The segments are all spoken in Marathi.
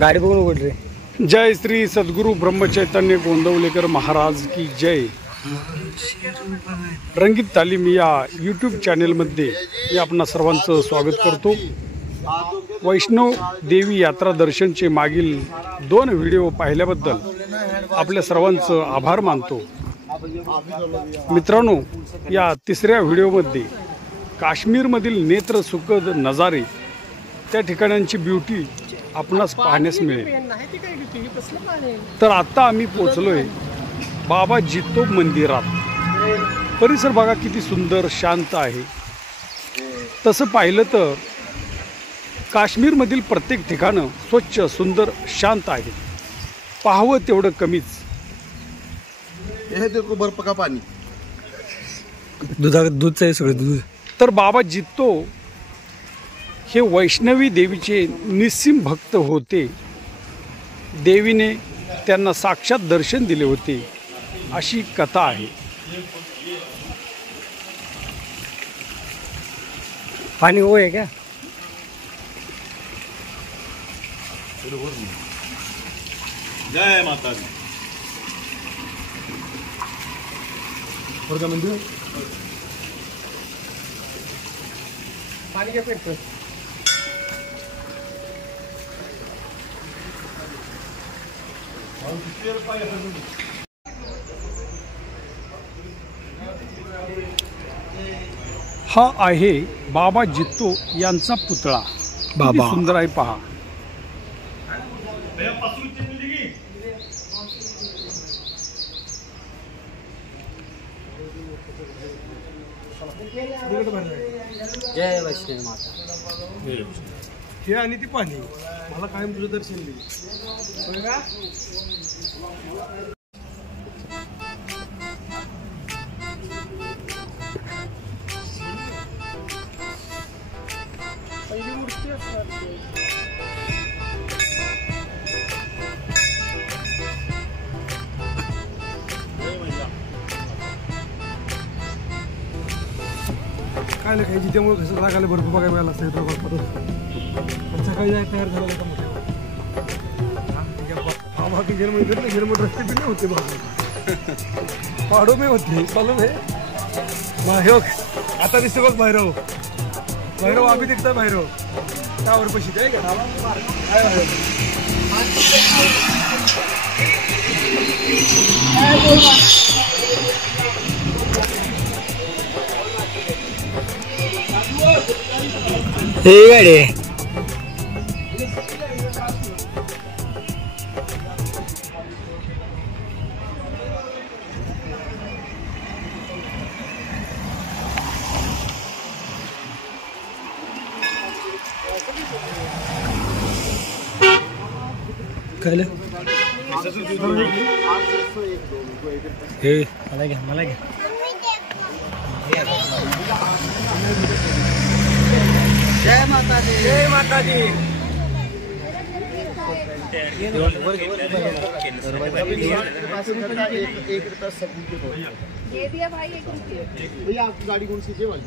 गाडी बघून उघडले। जय श्री सद्गुरु ब्रह्मचैतन्य गोंदवलेकर महाराज की जय। रंगीत तालीम या यूट्यूब चॅनेलमध्ये मी आपणा सर्वांचं स्वागत करतो। वैष्णव देवी यात्रा दर्शनचे मागील 2 व्हिडिओ पाहिल्याबद्दल आपल्या सर्वांचं आभार मानतो। मित्रांनो, या तिसऱ्या व्हिडिओमध्ये काश्मीरमधील नेत्र सुखद नजारे, त्या ठिकाणांची ब्युटी आपणास पाहण्यास मिळेल। तर आता आम्ही पोहोचलोय बाबा जित्तो मंदिरात। परिसर बघा किती सुंदर शांत आहे। तसं पाहिलं तर काश्मीरमधील प्रत्येक ठिकाण स्वच्छ सुंदर शांत आहे। पाहावं तेवढं कमीच। हे देखो बर्फ का पाणी, दूधचं आहे सगळं दूध। तर बाबा जित्तो हे वैष्णवी देवीचे निस्सीम भक्त होते। देवीने त्यांना साक्षात दर्शन दिले होते अशी कथा आहे। पाणी हो आहे क्या? जय माता दी। मंदिर पाणी काय पेटतं? हा आहे बाबा जित्तो यांचा पुतळा। बाबा सुंदर आहे पहा। जय वैष्णव माता। हे आणि ती पाणी मला कायम तुझं दर्शन दे। पहिली मूर्ती असणार। काय लिखायची त्यामुळे कसं रागाला बर्फ बघायला मिळाला असं सकाळी जाय तयार झाला का मोठे हेल्मेट रस्ते भी नाही होते पहाडो में होते चालू है बाहेर। आता दिसते बघ भैरव, भैरव आम्ही दिसता भैरव त्यावर पशी काय हे गाडी काय हे मला घ्या मला घ्या। जय माता दी, जय माता दी। ये दिया भाई 1 रुपया। भैया आपकी गाड़ी कौन सी वाली?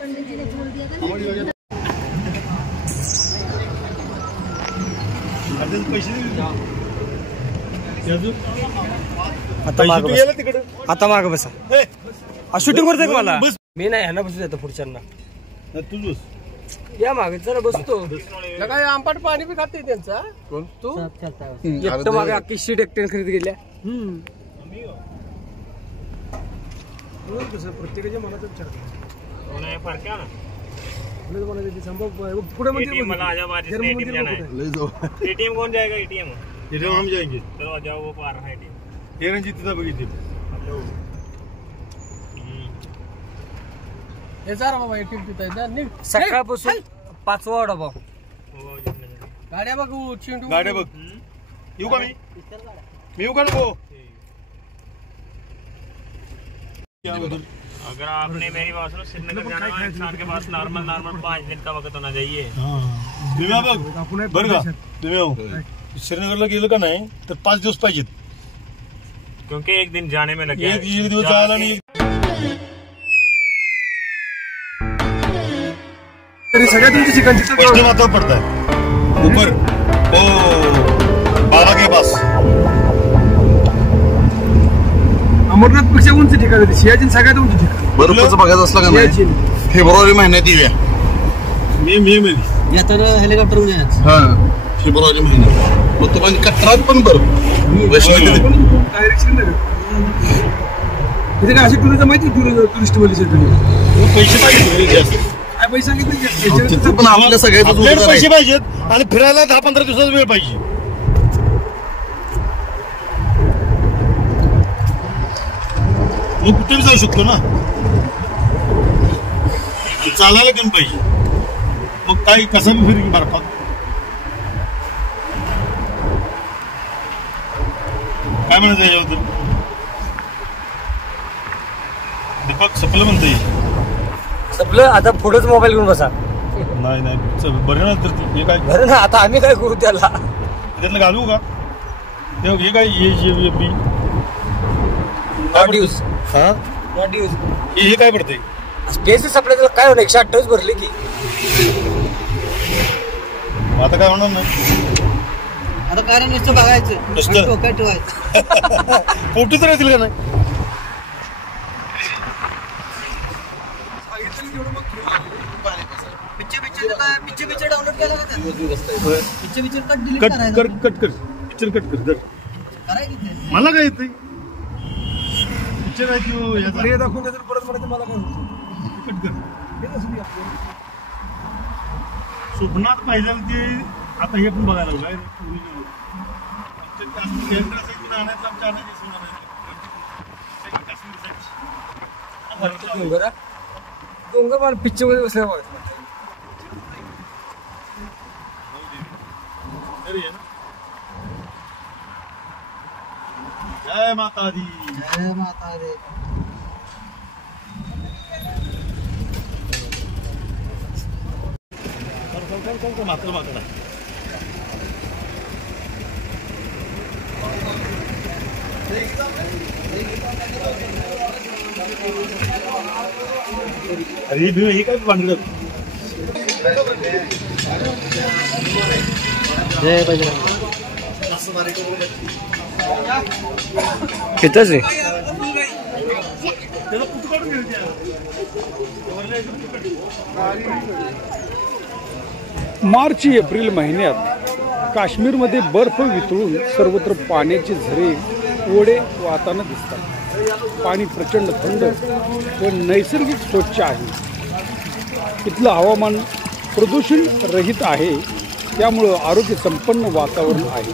पंडित जी ने बोल दिया था। आता माग बसा। शूटिंग करतोय का मला? मी नाही ह्यांना बसू देतो पुढच्यांना। तू या मागे जरा बसतो। काय आंपाट पाणी बी खाते त्यांचा कोण तू? एकटं मागे अख्खी शीट एकट्याने खरेदी केल्या। प्रत्येकाच्या मनात विचार फर्क है ना। पुढे एटीएम कौन जाएगा? एटीएम हम जाएंगे। चलो जाओ, वो पार है एटीएम। हे रणजित बघितली हे जरा बाबा एटीएम पिताय सकाळपासून 5वा डबा गाड्या बघू चिंटू गाड्या बघ। येऊ का मी येऊ का नको? अगर आपने मेरी बात सुनो, श्रीनगर जाना है इंसान के पास नॉर्मल 5 दिन का वक्त होना चाहिए। बरं का तुम्ही श्रीनगरला गेलं का नाही तर 5 दिवस पाहिजेत। क्योंकि एक दिन जाने में लगे, एक दिवस जायला नाही। तरी सगळ्यात तुमची चिकनची पडताय ऊपर अमरनाथ पेक्षा उंच ठिकाण आहे सियाचीन सगळ्यात उंच ठिकाण बर्फाचं बघायचं असलं का नाही सियाचीन फेब्रुवारी महिन्यात येऊया मे मध्ये येताना हेलिकॉप्टर हा फेब्रुवारी महिन्यात मग तुम्हाला कटरात पण बर्फ वैष्णवी डायरेक्शन नाही तिथे काय अशी टुरिझम माहिती टुरिस्ट वाली पैसे पाहिजे जास्त काय पैसे सांगितले तिथे पण आपल्या सगळ्याचं पैसे पाहिजेत आणि फिरायला 10-15 दिवसाचा वेळ पाहिजे. मग कुठे जाऊ शकतो ना चालायला कमी पाहिजे मग काय कसं फिर बर्फात काय म्हणायचं याच्याबद्दल दीपक सपलं म्हणता येईल सपलं आता पुढेच मोबाईल घेऊन बसा नाही बरं ना तर हे काय बरं ना आता आम्ही काय करू त्याला त्यातलं घालू का हे काय बी नॉट यूज नॉट यूज हे काय पडतंय स्पेस सप्लाय त्याला काय होणार 128 भरले की आता काय होणार नाही आता काय नुसतं बघायचं नुसतं डोक्यात ठेवायचं फोटो तर येतील का नाही पिक्चर डाउनलोड केला कट कर पिक्चर कट कर मला काय येतंय पिक्चर आहे किंवा याचा दाखवून परत म्हणायचं मला काय होतं कट कर स्वप्नात पाहिजे ते आता हे पण बघायला लागलं डोंगर मला पिक्चर मध्ये बसल्या जय माता दी जय माता दी मात्र मात्र अरे हे काय भांडलं जय बजरंग इथंच आहे मार्च एप्रिल महिन्यात काश्मीरमध्ये बर्फ वितळून सर्वत्र पाण्याचे झरे ओढे वाहताना दिसतात. पाणी प्रचंड थंड व नैसर्गिक स्वच्छ आहे. इथलं हवामान प्रदूषण रहित आहे, त्यामुळं आरोग्य संपन्न वातावरण आहे.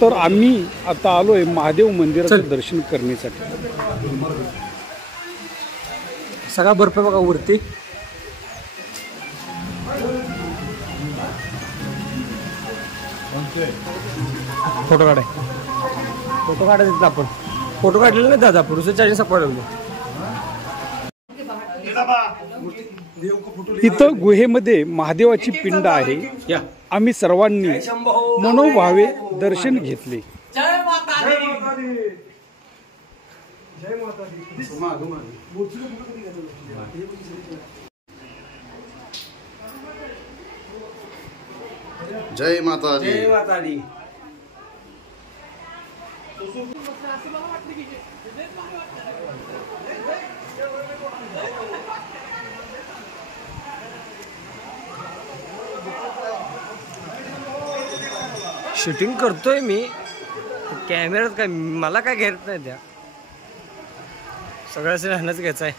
तर आम्ही आता आलोय महादेव मंदिराचं दर्शन करण्यासाठी. सगळा बर्फ बघा वरती. फोटो काढायचा आपण. फोटो काढलेला नाही दादा, पुरुषाच्या चार्जिंग सपवायला लागलो. इथं गुहेमध्ये महादेवाची पिंड आहे. आम्ही सर्वांनी मनोभावे दर्शन घेतले. जय माता दी. जय माता दी. जय माता दी. शूटिंग करतोय मी कॅमेऱ्यात. काय मला काय घ्यायचं नाही, त्या सगळ्याच राहणंच घ्यायचं आहे.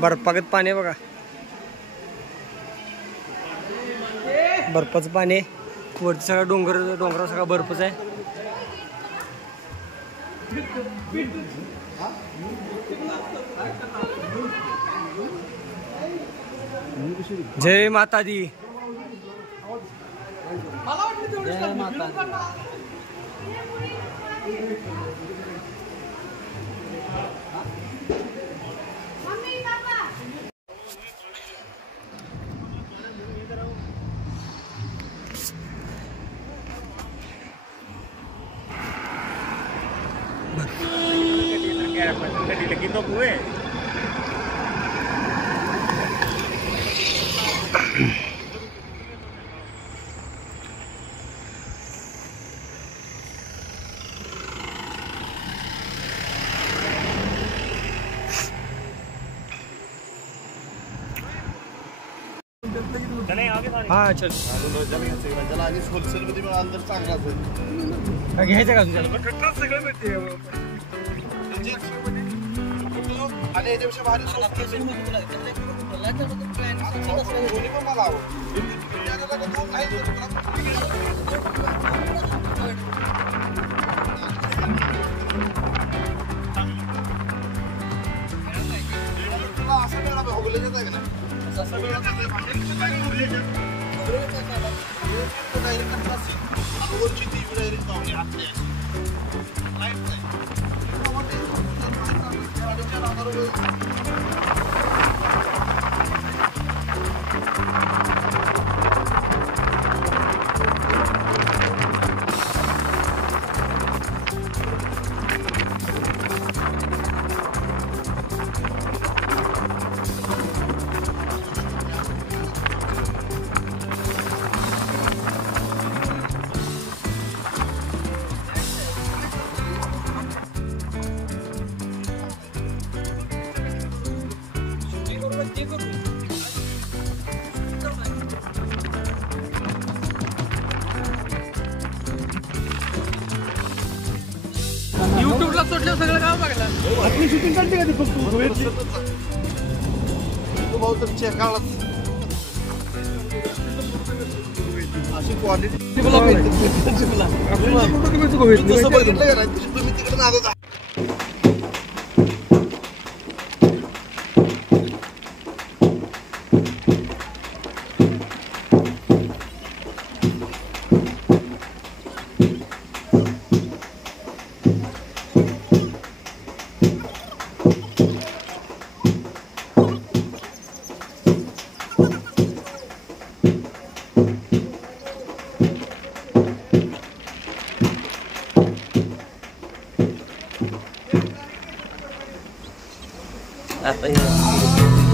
बर्फागत पाणी बघा, बर्फाचं पाणी. वरती सगळा डोंगरावर सगळा बर्फच आहे. जय माता दी. जय माता दी. चले आगे सारे हा चल त्याला आधीच होलसेल मध्ये मिळालं तर चांगलं असेल. घ्यायचं का तुझ्याला सगळं मिळते आणि याच्यापेक्षा भारी स्वस्त असेल. दोन्ही पण मला असं मिळालं भोगलं जात आहे का युट्यूबला सोडलं सगळं गाव बघायला. आपली शूटिंग काढते का ते फक्त गोव्याची? तो भाऊ तर चेकाळाच अशी क्वालिटी आपल्याला फोटो कमी गोव्याची जसं बघितलं का नाही तशी तुम्ही तिकडे नादत आहे.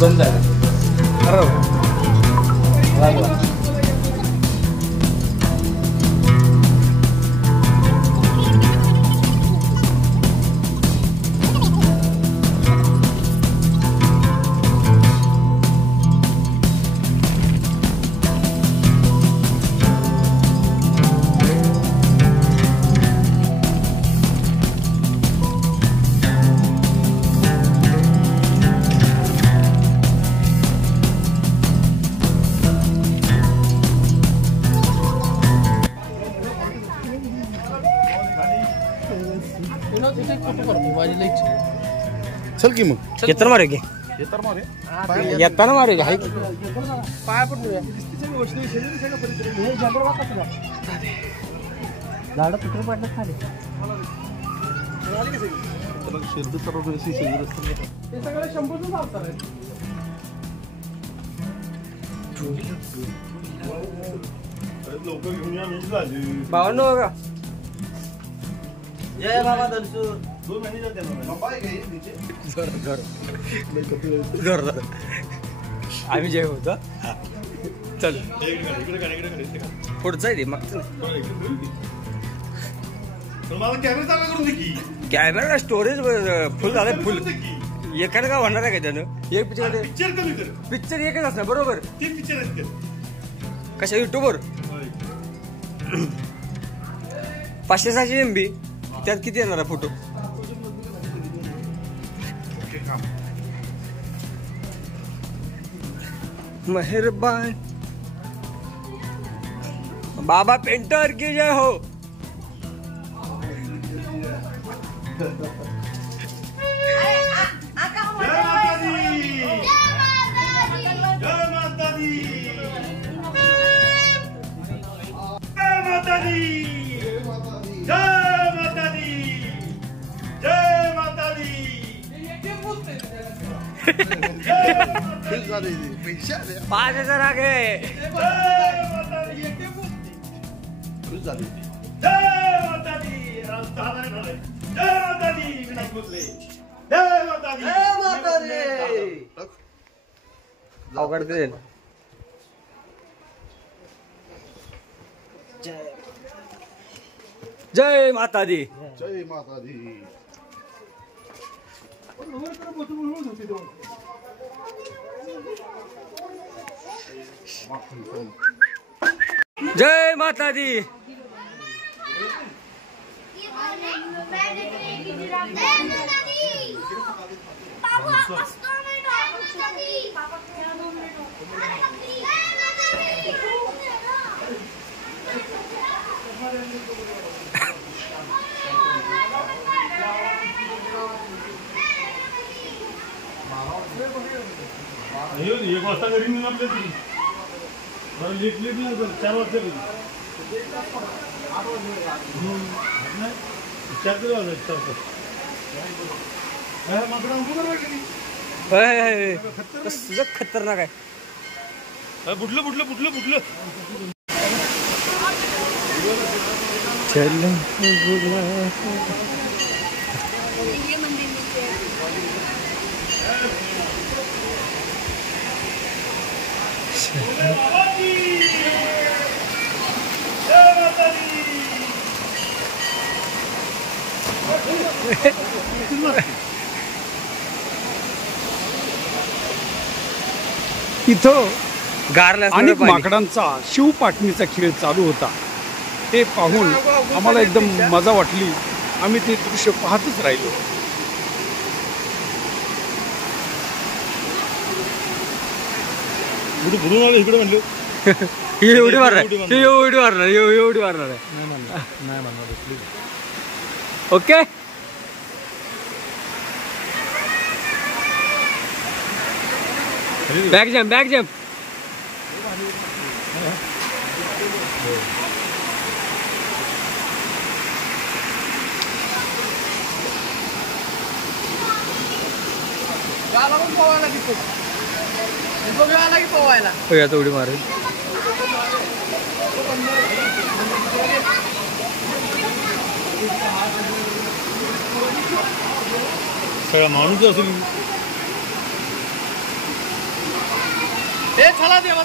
बंद झालं. चल की मग येताना मारे की येतर मारे येताना मारे हाय की पाया पडूया झाडं कुठे पडलं खाली. हे सगळं 100च चालतात. लवकर घेऊन या म्हणजे झाली. भावांनो बघा जय बाबा दलसूर 2 महिने जाते ना बाबा आहे का हे नीचे? जोर आम्ही जे होतो चल इकडे पुढचं आहे ते मागचं मला कॅमेरा चालू करून दे की. कॅमेरा स्टोरेज फुल झालं फुल. एखादं का होणार आहे का त्यानं एक पिक्चर पिक्चर कमी कर. पिक्चर एकच असणार बरोबर. 3 पिक्चर आहेत ते. कशा युट्यूबवर 500-600 MB त्यात किती येणार आहे फोटो. मेहरबान बाबा पेंटर की जय हो. पैसे आले 5,000 आगे खुश झाले. अवघड देईल. जय माता दी. जय माता दी. जय माता दी. एक वाजता घरी निघून आपल्या तुम्ही बरं लेट नाही 4 वाजता घरी 4 तरी वाजता 4 मात्र खतरनाक आहे. बुडलं इथं गारला अनेक माकडांचा शिवपाटणीचा खेळ चालू होता. ते पाहून आम्हाला एकदम मजा वाटली. आम्ही ते दृश्य पाहतच राहिलो. बुडून आलं इकडे म्हणलं एवढी मारणार एवढी मारणार आहे. ओके बॅक जम्प आता उडी मारेल. सगळा माणूस असेल चला देवा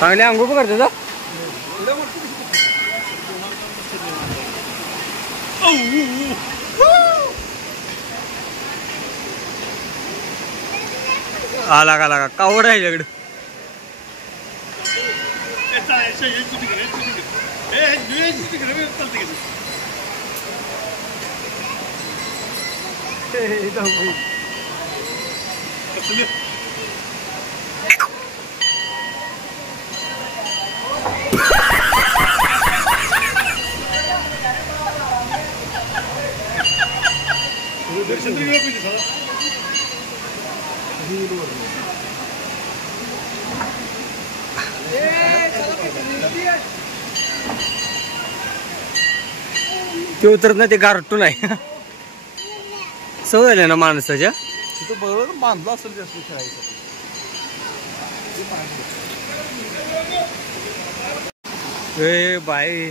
चांगले अंघोळ करते का? आला का कावड आहे इकडे. ते उतरत नाही, ते गारटून आहे. सवय झाली ना माणसाच्या. तिथं बरोबर बांधलं असेल जास्त खेळायचं. ए बाई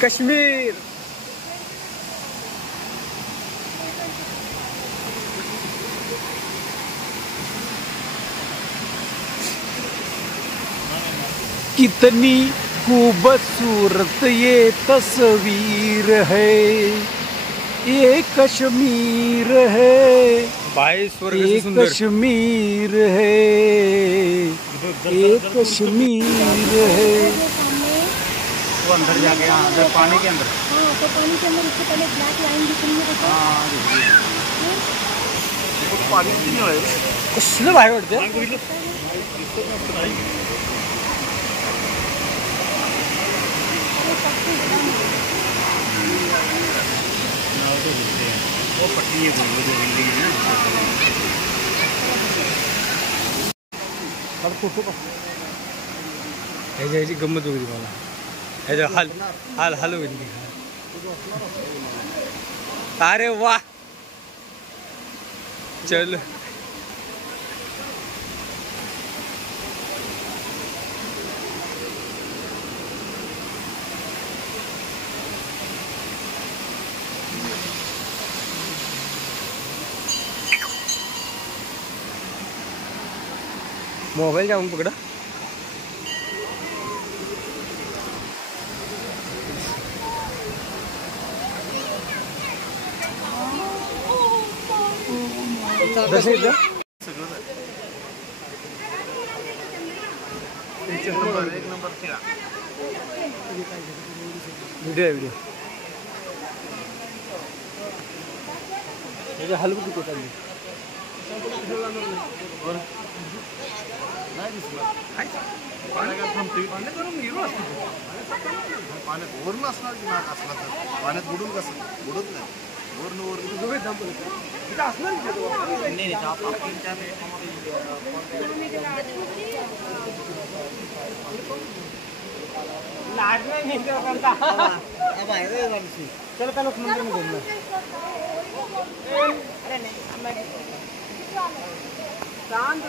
काश्मीर कितनी खूबसूरत ये तस्वीर है, ये कश्मीर है, बाई स्वर्ग ये से सुंदर. कश्मीर है, ये कश्मीर है. अंदर जाके अंदर पानी के अंदर, तो पानी के अंदर उससे पहले ब्लैक लाइन दिख रही है. कसलं बाहेर वाटतं. ह्याची गंमत वगैरे मला ह्याच्या हाल होईल. अरे वा चल मोबाईल जाऊन पकड़ा वीडियो हलवू किती चालली पाण्यात वरून असणार की नाक असला तर पाण्यात बुडून कसं बुडत नाही वरून चल का लोक मंदिर में घूमना शांत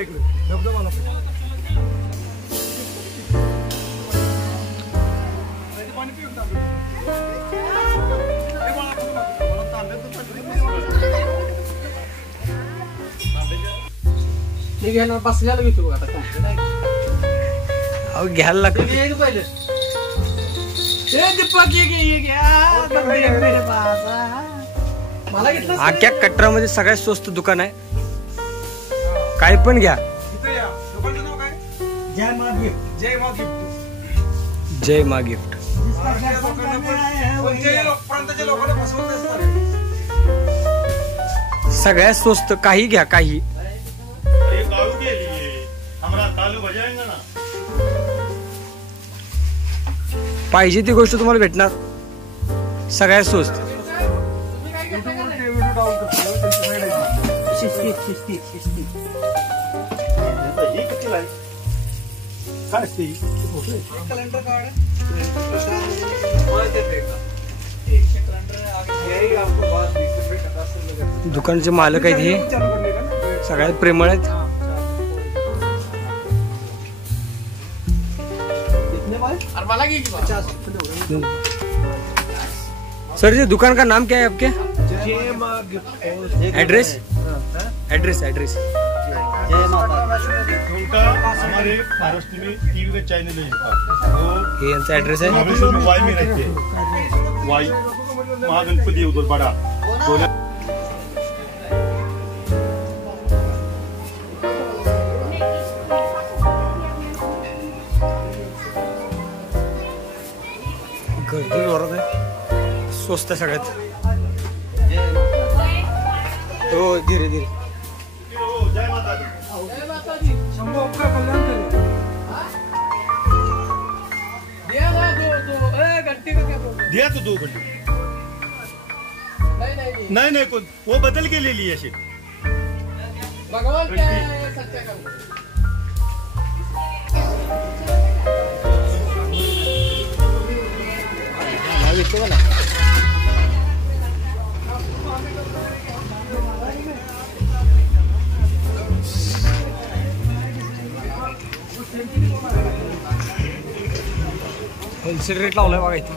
इकडे धबधबा पाणी पिऊन बसल्याला घेतो बघ आता घ्यायला लागतं पहिले अख्ख्या कटरामध्ये सगळ्यात स्वस्त दुकान आहे काही पण घ्या दुकानचं नाव काय जय मा गिफ्ट जय मा गिफ्ट जय मा गिफ्ट प्रांताच्या लोकांना फसवत असतात सगळ्यात स्वस्त काही घ्या काही गाँव के लिए हमारा तालु बजाएंगे ना पाहिजे ती गोष्ट तुम्हाला भेटणार सगळ्यात स्वस्त दुकानचे मालक आहेत हे सगळ्यात प्रेमळ आहेत सर जी दुकान का नाम क्या है आपके एड्रेस एड्रेस एड्रेस उनका हमारे महाराष्ट्र में टीवी का चैनल है वो ये इनका एड्रेस है महाबलेश्वर में वाई में रहते हैं वाई महागणपति उधर बड़ा गर्दी जोरात आहे स्वस्त सगळ्यात हो धीरे धीरे जय माता दी शंभू आपका कल्याण करे दिया तो 2 घंटे नहीं नहीं कौन वो बदल के ले लिया शेख भगवान क्या है सच्चा काम स्पेशल रेट लावलाय बघा इथे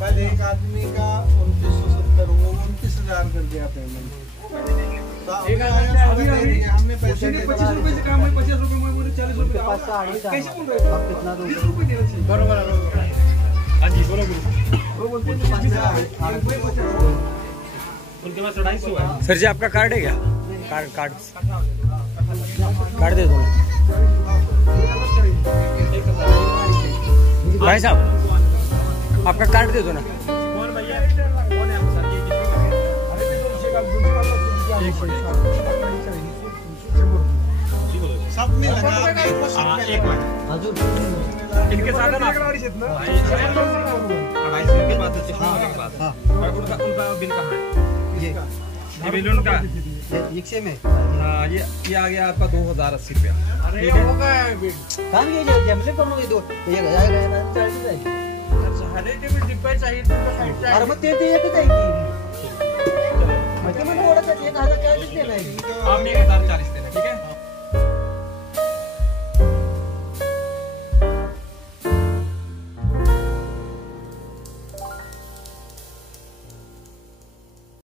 कल एक आदमी का 2970 वो 29,000 कर दिया पेमेंट। हमें पैसे 25 रुपए से काम है, 50 रुपए में मुझे 40 रुपए कैसे बोल रहे हो? कितना दोगे? बरोबर हाँ जी बोलो वो बोलते हैं उनके पास 250 है। सर जी आपका कार्ड है क्या? कार्ड दे दो भाई साहब, आपका कार्ड दे दो ना। कौन भैया कौन है सर? सब में लगा एक मिनट इनके साथ है ना 250 के बाद और उनका बिल कहाँ है? ये बिल उनका रिक्शे में हाँ ये आ गया आपका 2080 रुपया। अरे हो गया बिल। काम ये जमले पर मुझे दो ये जाएगा ना 40 जाएगी। हरे टेबल डिब्बा चाहिए तो अरे मग ते एक जाएगी म्हणजे मला ओळखत 1040 देणार आप 1040 देना ठीक है।